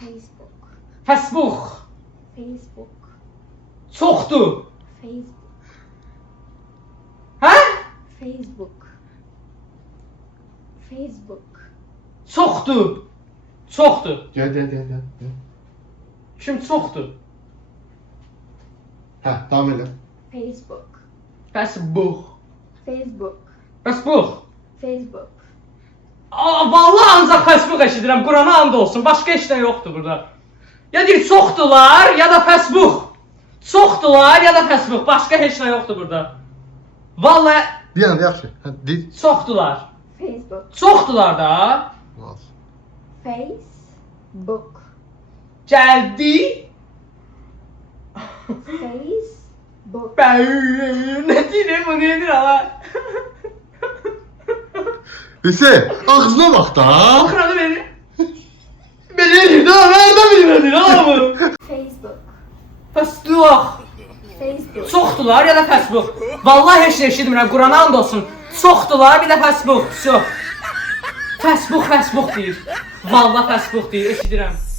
Facebook. Facebook. Facebook. Çoxdur. Facebook. Hə? Facebook. Facebook. Çoxdur. Çoxdur. Gel. Kim çoxdur? Hə, davam elə. Facebook. Facebook. Facebook. Facebook. Facebook. Vallahi ancaq Facebook eşidirəm. Qurana and olsun. Başqa heç nə yoxdur burada. Ya deyir çoxdular ya da Facebook. Çoxdular ya da Facebook. Başqa heç nə yoxdur burada. Vallahi Bir anda yaxşı. Hə, deyil. çoxdular. Facebook. Çoxdular da. Olmaz. Facebook. Gəldi. Facebook. Ne deyirəm bu nedir ala? Hüseyin, ağzına bax da. Baxıram beni. Beni edir də, nereden bilmedin oğlum? Facebook. Facebook. Facebook. Çoxdular ya da Facebook. Vallahi heç nə eşitmirəm. Qurana and olsun. Çoxdular bir də Facebook. Facebook deyir. Vallahi Facebook deyir. Eşidirəm.